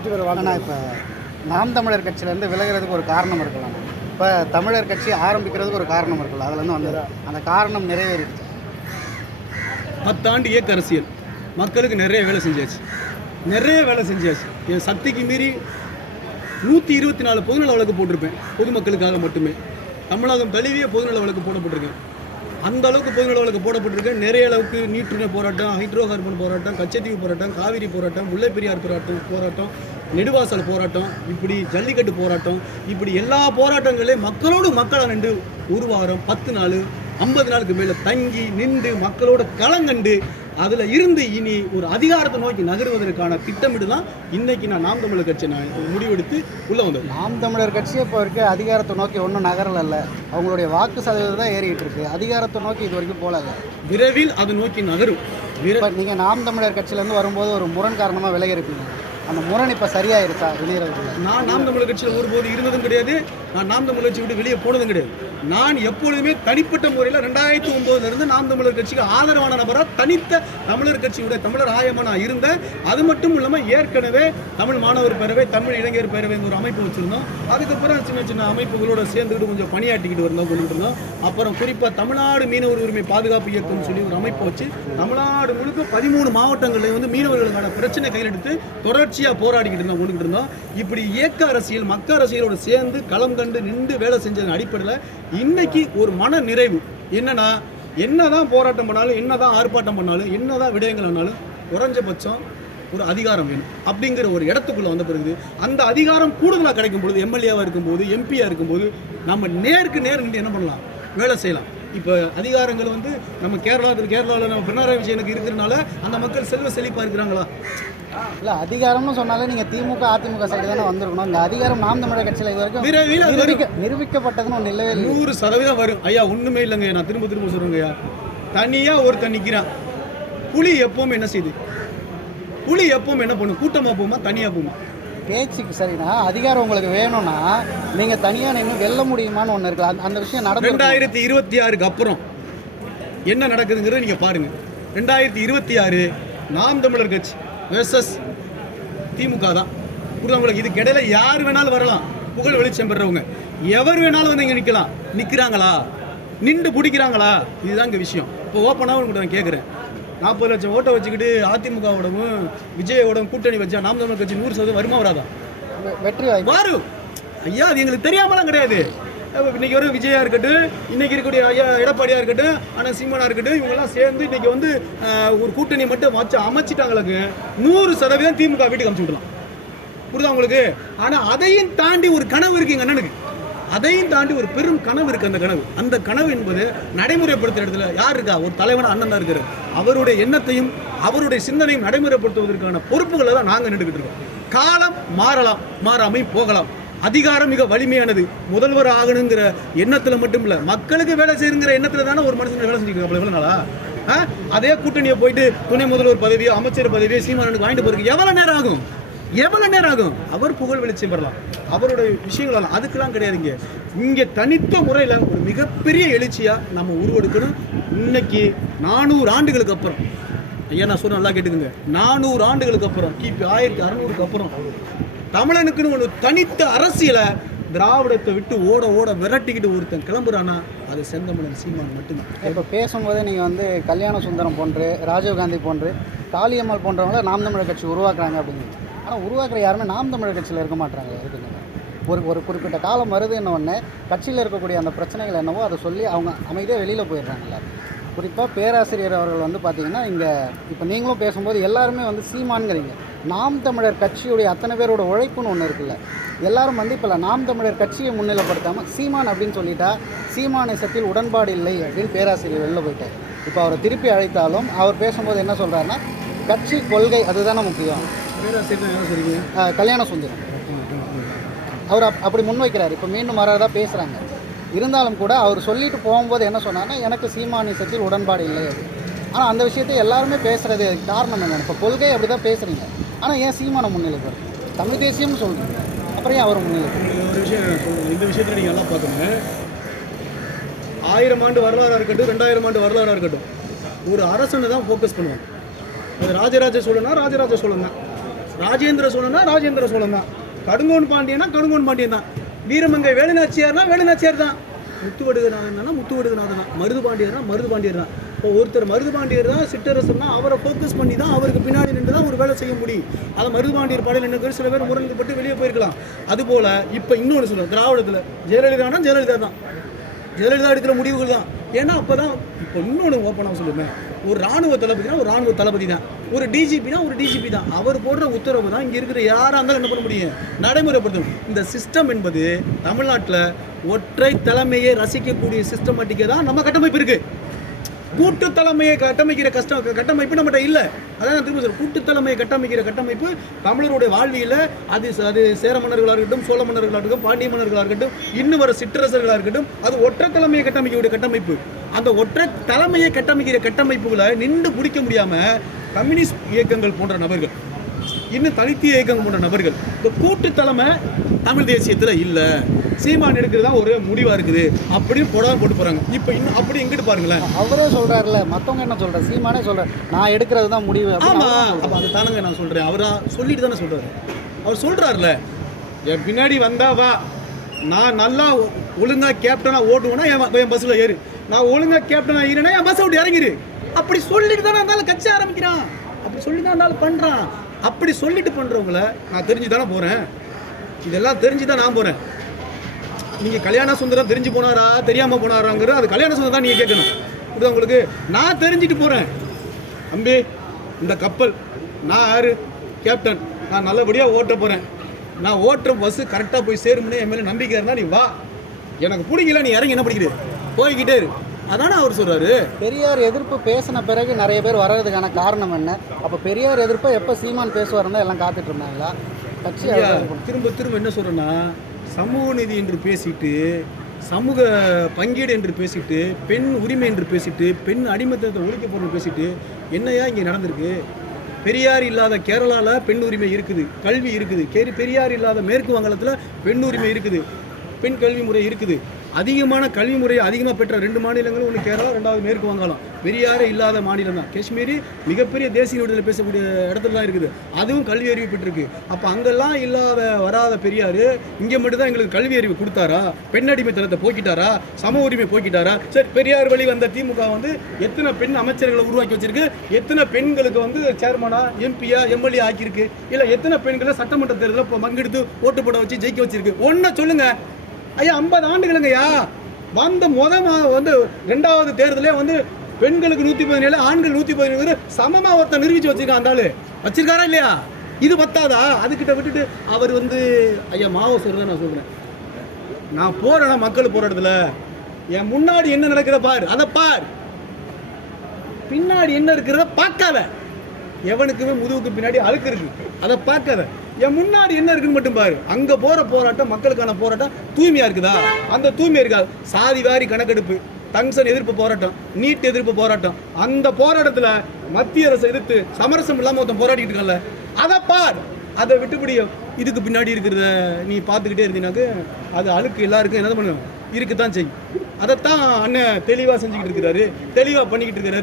வெற்றி பெற வாழ்க்கை ஆனால் இப்போ நாம் தமிழர் கட்சியிலேருந்து விலகிறதுக்கு ஒரு காரணம் இருக்கலாம். இப்போ தமிழர் கட்சி ஆரம்பிக்கிறதுக்கு ஒரு காரணம் இருக்குல்ல அதுலேருந்து வந்தது அந்த காரணம் நிறைவேறிடுச்சு. பத்தாண்டு இயக்க அரசியல் மக்களுக்கு நிறைய வேலை செஞ்சாச்சு. நிறைய வேலை செஞ்சாச்சு. என் சக்திக்கு மீறி நூற்றி இருபத்தி நாலு பொதுநல வழக்கு போட்டிருப்பேன். பொதுமக்களுக்காக மட்டுமே. தமிழகம் தழுவிய பொதுநல வழக்கு போடப்பட்டிருக்கேன். அந்த அளவுக்கு பொதுநல வழக்கு போடப்பட்டிருக்கு. நிறைய அளவுக்கு நீட்டுணை போராட்டம் ஹைட்ரோ கார்பன் போராட்டம் கச்சத்தீவு போராட்டம் காவிரி போராட்டம் முல்லை பெரியார் போராட்டம் போராட்டம் நெடுவாசல் போராட்டம் இப்படி ஜல்லிக்கட்டு போராட்டம் இப்படி எல்லா போராட்டங்களையும் மக்களோடு மக்களாக நின்று ஒரு வாரம் பத்து நாள் ஐம்பது நாளுக்கு மேலே தங்கி நின்று மக்களோட களங்கண்டு அதில் இருந்து இனி ஒரு அதிகாரத்தை நோக்கி நகருவதற்கான திட்டமிட்டு தான் இன்னைக்கு நான் நாம் தமிழர் கட்சி நான் முடிவெடுத்து உள்ளே வந்தேன் நாம் தமிழர் கட்சி இப்போ இருக்க அதிகாரத்தை நோக்கி ஒன்றும் நகரல அவங்களுடைய வாக்கு சதவீதம் தான் ஏறிட்டு இருக்கு. அதிகாரத்தை நோக்கி இது வரைக்கும் போகல விரைவில் அதை நோக்கி நகரும். நீங்கள் நாம் தமிழர் கட்சியிலேருந்து வரும்போது ஒரு முரண் காரணமாக விலகி இருப்பீங்க. அந்த முரண் இப்போ சரியாயிருச்சா வெளியேறதுக்குள்ள நான் நாம் தமிழர் கட்சியில் ஒருபோது இருந்ததும் கிடையாது. நான் நாம் தமிழர் கட்சி விட்டு வெளியே போனதும் கிடையாது. நான் எப்பொழுதுமே தனிப்பட்ட முறையில் ரெண்டாயிரத்தி ஒம்போதுல இருந்து நாம் தமிழர் கட்சிக்கு ஆதரவான நபராக தனித்த தமிழர் கட்சியுடைய தமிழர் ஆயமாக நான் இருந்தேன் அது மட்டும் இல்லாமல் ஏற்கனவே தமிழ் மாணவர் பேரவை தமிழ் இளைஞர் பேரவைங்கிற ஒரு அமைப்பு வச்சுருந்தோம். அதுக்கப்புறம் சின்ன சின்ன அமைப்புகளோட சேர்ந்துக்கிட்டு கொஞ்சம் பணியாற்றிக்கிட்டு வந்தோம் கொண்டுட்டு இருந்தோம். அப்புறம் குறிப்பாக தமிழ்நாடு மீனவர் உரிமை பாதுகாப்பு இயக்கம்னு சொல்லி ஒரு அமைப்பு வச்சு தமிழ்நாடு முழுக்க பதிமூணு மாவட்டங்களில் வந்து மீனவர்களுக்கான பிரச்சனை கையில் எடுத்து தொடர்ச்சியாக போராடிக்கிட்டு இருந்தோம் கொண்டுகிட்டு இருந்தோம். இப்படி இயக்க அரசியல் மக்க அரசியலோடு சேர்ந்து களம் கண்டு நின்று வேலை செஞ்சதன் அடிப்படையில் இன்னைக்கு ஒரு மன நிறைவு. என்னன்னா என்னதான் போராட்டம் பண்ணாலும் என்னதான் ஆர்ப்பாட்டம் பண்ணாலும் என்னதான் விடயங்கள் ஆனாலும் குறைஞ்சபட்சம் ஒரு அதிகாரம் வேணும். அப்படிங்கிற ஒரு இடத்துக்குள்ள வந்த பிறகு அந்த அதிகாரம் கூடுதலாக கிடைக்கும் பொழுது எம்எல்ஏவாக இருக்கும்போது எம்பியாக இருக்கும்போது நம்ம நேருக்கு நேர் நின்று என்ன பண்ணலாம்? வேலை செய்யலாம். இப்போ அதிகாரங்கள் வந்து நம்ம கேரளாவில் கேரளாவில் நம்ம பினராயி விஜயனுக்கு இருக்கிறனால அந்த மக்கள் செல்வ செழிப்பாக இருக்கிறாங்களா? இல்லை அதிகாரம்னு சொன்னாலே நீங்கள் திமுக அதிமுக சைடு தானே வந்திருக்கணும். இந்த அதிகாரம் நாம் தமிழர் கட்சியில் இது வரைக்கும். நிரூபிக்க நிரூபிக்கப்பட்டதுன்னு ஒன்று இல்லவே இல்லை. நூறு சதவீதம் வரும். ஐயா ஒண்ணுமே இல்லைங்க நான் திரும்ப திரும்ப சொல்றேங்க ஐயா. தனியா ஒருத்தன் நிக்கிறான். புலி எப்பவுமே என்ன செய்யுது புலி எப்பவும் என்ன பண்ணும்? கூட்டமா போகுமா தனியா போகுமா பேச்சுக்கு சரினா அதிகாரம் உங்களுக்கு வேணும்னா நீங்கள் தனியாக நின்று வெல்ல முடியுமான்னு ஒன்று இருக்குல்ல அந்த- அந்த விஷயம் நடந்து ரெண்டாயிரத்தி இருபத்தி ஆறுக்கு அப்புறம் என்ன நடக்குதுங்கிறத நீங்க பாருங்க. ரெண்டாயிரத்தி இருபத்தி ஆறு நாம் தமிழர் கட்சி வெர்சஸ் திமுக தான். புரியுதா உங்களுக்கு? இதுக்கு இடையில யார் வேணாலும் வரலாம். புகழ் வெளிச்சம் பெறவங்க எவர் வேணாலும் வந்து இங்கே நிற்கலாம் நிற்கிறாங்களா நின்று பிடிக்கிறாங்களா? இதுதான் இங்கே விஷயம். இப்போ ஓப்பனாக உங்கள்கிட்ட நான் கேட்குறேன் நாற்பது லட்சம் ஓட்டை வச்சுக்கிட்டு அதிமுகவோடவும் விஜயோடவும் கூட்டணி வச்சா நாம் தமிழர் கட்சி நூறு சதவீதம் வருமா வராதா? வெற்றி வரும் ஐயா அது எங்களுக்கு தெரியாமலாம் கிடையாது. இன்னைக்கு வரும் விஜயா இருக்கட்டும் இன்னைக்கு இருக்கக்கூடிய ஐயா எடப்பாடியா இருக்கட்டும் ஆனால் சீமானா இருக்கட்டும் இவங்கெல்லாம் சேர்ந்து இன்னைக்கு வந்து ஒரு கூட்டணி மட்டும் வச்சு அமைச்சிட்டாங்களுக்கு நூறு சதவீதம் திமுக வீட்டுக்கு அமுச்சு விடலாம் புரியுதா உங்களுக்கு? ஆனால் அதையும் தாண்டி ஒரு கனவு இருக்கு எங்க அண்ணனுக்கு. அதையும் தாண்டி ஒரு பெரும் கனவு இருக்கு அந்த கனவு. அந்த கனவு என்பது நடைமுறைப்படுத்துற இடத்துல யார் இருக்கா? ஒரு தலைவன் அண்ணன் தான் இருக்கிறார் அவருடைய எண்ணத்தையும் அவருடைய சிந்தனையும் நடைமுறைப்படுத்துவதற்கான பொறுப்புகளை தான் நாங்கள் நின்றுக்கிட்டு இருக்கோம். காலம் மாறலாம் மாறாமை போகலாம். அதிகாரம் மிக வலிமையானது. முதல்வர் ஆகணுங்கிற எண்ணத்தில் மட்டும் இல்லை மக்களுக்கு வேலை செய்யுங்கிற எண்ணத்தில் தானே ஒரு மனுஷன் வேலை செஞ்சுட்டு எவ்வளோ நாளா? ஆ? அதே கூட்டணியை போயிட்டு துணை முதல்வர் பதவியோ அமைச்சர் பதவியோ சீமானனுக்கு வாங்கிட்டு போகிறதுக்கு எவ்வளோ நேரம் ஆகும்? எவ்வளவு நேரம் ஆகும்? அவர் புகழ் வெளிச்சம் பெறலாம். அவருடைய விஷயங்கள் எல்லாம் அதுக்கெல்லாம் கிடையாதுங்க இங்கே. தனித்த முறையில் ஒரு மிகப்பெரிய எழுச்சியாக நம்ம உருவெடுக்கணும். இன்னைக்கு நானூறு ஆண்டுகளுக்கு அப்புறம். ஐயா நான் சொல்ல நல்லா கேட்டுக்குங்க. நானூறு ஆண்டுகளுக்கு அப்புறம் கிபி ஆயிரத்தி அறநூறுக்கு அப்புறம் தமிழனுக்குன்னு ஒரு தனித்த அரசியலை திராவிடத்தை விட்டு ஓட ஓட விரட்டிக்கிட்டு ஒருத்தன் கிளம்புறானா அது செந்தமிழன் சீமான் மட்டும்தான். இப்போ பேசும்போதே நீங்கள் வந்து கல்யாண சுந்தரம் போன்று ராஜீவ்காந்தி போன்று காளியம்மாள் போன்றவங்கள நாம் தமிழர் கட்சி உருவாக்குறாங்க அப்படின்னு. ஆனால் உருவாக்குற யாருமே நாம் தமிழர் கட்சியில் இருக்க மாட்டாங்க இருக்குங்க ஒரு ஒரு குறிப்பிட்ட காலம் வருது என்ன ஒன்று கட்சியில் இருக்கக்கூடிய அந்த பிரச்சனைகள் என்னவோ அதை சொல்லி அவங்க அமைதியாக வெளியில் போயிடுறாங்கல்ல. குறிப்பாக பேராசிரியர் அவர்கள் வந்து பார்த்தீங்கன்னா இங்கே இப்போ நீங்களும் பேசும்போது எல்லாருமே வந்து சீமான்கிறீங்க நாம் தமிழர் கட்சியுடைய அத்தனை பேரோட உழைப்புன்னு ஒன்று இருக்குல்ல. எல்லாரும் வந்து இப்போ நாம் தமிழர் கட்சியை முன்னிலைப்படுத்தாமல் சீமான் அப்படின்னு சொல்லிட்டா சீமானிசத்தில் உடன்பாடு இல்லை அப்படின்னு பேராசிரியர் வெளில போயிட்டார். இப்போ அவரை திருப்பி அழைத்தாலும் அவர் பேசும்போது என்ன சொல்கிறாருன்னா கட்சி கொள்கை அதுதானே முக்கியம். கல்யாண சுந்தரம். அவர் அப் அப்படி முன்வைக்கிறார். இப்போ மீண்டும் வராதா பேசுகிறாங்க இருந்தாலும் கூட அவர் சொல்லிட்டு போகும்போது என்ன சொன்னார்னா எனக்கு சீமானிசத்தில் உடன்பாடு இல்லை. அது ஆனால் அந்த விஷயத்தை எல்லாருமே பேசுகிறது காரணம் என்ன இப்போ கொள்கை அப்படி தான் பேசுகிறீங்க ஆனால் ஏன் சீமான முன்னிலைப்படுது தமிழ் தேசியம்னு சொல்கிறீங்க அப்புறம் ஏன் அவர் முன்னிலை ஒரு விஷயம் இந்த விஷயத்தில் நீங்கள் எல்லாம் பார்க்கணும் ஆயிரம் ஆண்டு வரலாறாக இருக்கட்டும் ரெண்டாயிரம் ஆண்டு வரலாறாக இருக்கட்டும் ஒரு அரசனை தான் ஃபோக்கஸ் பண்ணுவாங்க. அது ராஜராஜ சோழனா ராஜராஜ சோழன் தான். ராஜேந்திர சோழனா ராஜேந்திர சோழன் தான். கடுங்கோன் பாண்டியனா கடுங்கோன் பாண்டியன் தான். வீரமங்கை வேலுநாச்சியார்னா வேலுநாச்சியார் தான். முத்துவடுகநாதன் முத்துவடுகநாதன் தான். மருது பாண்டியர்னா மருது பாண்டியர் தான். இப்போ ஒருத்தர் மருது பாண்டியர் தான் சிற்றரசர்னா அவரை ஃபோக்கஸ் பண்ணி தான் அவருக்கு பின்னாடி நின்று தான் ஒரு வேலை செய்ய முடியும். அதை மருது பாண்டியர் பாடல் நின்று சில பேர் முரண்பட்டு வெளியே போயிருக்கலாம். அதுபோல் இப்போ இன்னொன்று சொல்லுவேன் திராவிடத்தில். ஜெயலலிதானா ஜெயலலிதா தான். ஜெயலலிதா எடுக்கிற முடிவுகள் தான். ஏன்னா அப்போ தான் இப்போ இன்னொன்று ஓப்பனாக சொல்லுவேன் ஒரு ராணுவ தளபதினா ஒரு ராணுவ தளபதி தான் ஒரு டிஜிபினா ஒரு டிஜிபி தான். அவர் போடுற உத்தரவு தான் இங்கே இருக்கிற யாராக இருந்தாலும் என்ன பண்ண முடியும்? நடைமுறைப்படுத்தும் இந்த சிஸ்டம் என்பது தமிழ்நாட்டில் ஒற்றை தலைமையை ரசிக்கக்கூடிய சிஸ்டமேட்டிக்காக தான் நம்ம கட்டமைப்பு இருக்குது கூட்டு தலைமையை கட்டமைக்கிற கஷ்டம் கட்டமைப்பு நம்மகிட்ட இல்லை. அதான் நான் திரும்ப சொல்றேன். கூட்டு தலைமையை கட்டமைக்கிற கட்டமைப்பு தமிழருடைய வாழ்வியில் அது அது சேர மன்னர்களாக இருக்கட்டும் சோழ மன்னர்களாக இருக்கட்டும் பாண்டிய மன்னர்களாக இருக்கட்டும் இன்னும் வர சிற்றரசர்களாக இருக்கட்டும் அது ஒற்றை தலைமையை கட்டமைக்கக்கூடிய கட்டமைப்பு. அந்த ஒற்றை தலைமையை கட்டமைக்கிற கட்டமைப்புகளை நின்று பிடிக்க முடியாமல் கம்யூனிஸ்ட் இயக்கங்கள் போன்ற நபர்கள் இன்னும் தனித்திய இயக்கம் போன்ற நபர்கள். இந்த கூட்டு தலைமை தமிழ் தேசியத்தில் இல்லை. சீமான் எடுக்கிறது தான் ஒரு முடிவாக இருக்குது. அப்படின்னு போடாம போட்டு போகிறாங்க இப்போ இன்னும் அப்படி எங்கிட்டு பாருங்களேன். அவரே சொல்றாருல மத்தவங்க என்ன சொல்றாரு சீமானே சொல்றாரு நான் எடுக்கிறது தான் முடிவு. அப்படின்னு ஆமா. அவரும் அப்ப அது தானங்க நான் சொல்றேன். அவரா சொல்லிட்டு தானே சொல்றாரு. அவர் சொல்றாருல என் பின்னாடி வந்தா வா. நான் நல்லா ஒ- ஒழுங்கா கேப்டனா ஓட்டுவேனா என் பஸ்ல ஏறு. நான் ஒழுங்கா கேப்டனா ஏறினா என் பஸ் விட்டு இறங்கிரு. அப்படி சொல்லிட்டு தானே இருந்தாலும் கட்சி ஆரம்பிக்கிறான். அப்படி சொல்லி தான் இருந்தாலும் பண்றான். அப்படி சொல்லிட்டு பண்ணுறவங்கள நான் தெரிஞ்சு தானே இதெல்லாம் தெரிஞ்சு தான் நான் போகிறேன் நீங்கள் கல்யாண சுந்தரம் தெரிஞ்சு போனாரா தெரியாமல் போனாராங்கிறது அது கல்யாண சுந்தரம் தான் நீங்கள் கேட்கணும். புரியுதா உங்களுக்கு? நான் தெரிஞ்சுட்டு போகிறேன் அம்பி இந்த கப்பல் நான் யார்? கேப்டன் நான் நல்லபடியாக ஓட்ட போகிறேன் நான் ஓட்டுற பஸ்ஸு கரெக்டாக போய் சேரும்னு என் மேலே நம்பிக்கை இருந்தால் நீ வா. எனக்கு பிடிக்கல நீ இறங்கி என்ன பிடிக்குது போய்கிட்டே இரு. அதானே அவர் சொல்கிறாரு பெரியார் எதிர்ப்பு பேசின பிறகு நிறைய பேர் வர்றதுக்கான காரணம் என்ன? அப்போ பெரியார் எதிர்ப்பை எப்போ சீமான் பேசுவாருன்னு எல்லாம் காத்துட்டு இருந்தாங்களா? கட்சி திரும்ப திரும்ப என்ன சொல்கிறேன்னா சமூக நீதி என்று பேசிட்டு சமூக பங்கீடு என்று பேசிட்டு பெண் உரிமை என்று பேசிட்டு பெண் அடிமைத்தனத்தை ஒழிக்க போறோம்னு பேசிட்டு என்னையா இங்கே நடந்திருக்கு? பெரியார் இல்லாத கேரளாவில் பெண் உரிமை இருக்குது கல்வி இருக்குது. கேரி பெரியார் இல்லாத மேற்கு வங்காளத்தில் பெண் உரிமை இருக்குது பெண் கல்வி முறை இருக்குது. அதிகமான கல்வி முறையை அதிகமாக பெற்ற ரெண்டு மாநிலங்களும் ஒன்று கேரளா ரெண்டாவது மேற்கு வங்காளம். பெரியாரே இல்லாத மாநிலம் தான். காஷ்மீரி மிகப்பெரிய தேசிய விடுதலை பேசக்கூடிய இடத்துல தான் இருக்குது. அதுவும் கல்வி அறிவு பெற்றிருக்கு. அப்போ அங்கெல்லாம் இல்லாத வராத பெரியார் இங்கே மட்டும்தான் எங்களுக்கு கல்வி அறிவு கொடுத்தாரா? பெண்ணடிமை தரத்தை போக்கிட்டாரா? சம உரிமை போக்கிட்டாரா? சரி பெரியார் வழி வந்த திமுக வந்து எத்தனை பெண் அமைச்சர்களை உருவாக்கி வச்சிருக்கு? எத்தனை பெண்களுக்கு வந்து சேர்மனா எம்பியா எம்எல்ஏ ஆக்கியிருக்கு? இல்லை எத்தனை பெண்களை சட்டமன்ற தேர்தலில் இப்போ பங்கெடுத்து ஓட்டு போட வச்சு ஜெயிக்க வச்சிருக்கு? ஒன்றை சொல்லுங்கள் ஐயா ஐம்பது ஆண்டுகளுங்கய்யா. வந்த முத வந்து ரெண்டாவது தேர்தலே வந்து பெண்களுக்கு நூற்றி பதினேழு ஆண்கள் நூற்றி பதினேழு சமமாக ஒருத்தன் நிரூபிச்சு வச்சிருக்கான் அந்த ஆள். வச்சிருக்காரா இல்லையா? இது பத்தாதா? அதுக்கிட்ட விட்டுட்டு அவர் வந்து ஐயா மாவோ சொல்கிறத நான் சொல்கிறேன் நான் போகிறேன்னா மக்கள் போற இடத்துல? என் முன்னாடி என்ன நடக்கிற பார் அதை பார். பின்னாடி என்ன இருக்கிறத பார்க்காத. எவனுக்குமே முதுகுக்கு பின்னாடி அழுக்கு இருக்கு. அதை பார்க்காத. என் முன்னாடி என்ன இருக்குன்னு மட்டும் பாரு. அங்க போற போராட்டம் மக்களுக்கான போராட்டம் தூய்மையா இருக்குதா? அந்த தூய்மை இருக்காது சாதி வாரி கணக்கெடுப்பு டங்ஷன் எதிர்ப்பு போராட்டம் நீட் எதிர்ப்பு போராட்டம். அந்த போராட்டத்துல மத்திய அரசு எதிர்த்து சமரசம் இல்லாம ஒருத்தன் போராடிட்டு இருக்கல அதை பார். அதை விட்டுப்படி இதுக்கு பின்னாடி இருக்கிறத நீ பார்த்துக்கிட்டே இருந்தீனாக்க அது அழுக்கு எல்லாருக்கும் என்ன பண்ணும்? இருக்குதான் செய்யும். அதைத்தான் அண்ணன் தெளிவாக செஞ்சுக்கிட்டு இருக்கிறாரு. தெளிவாக பண்ணிக்கிட்டு இருக்கிறாரு.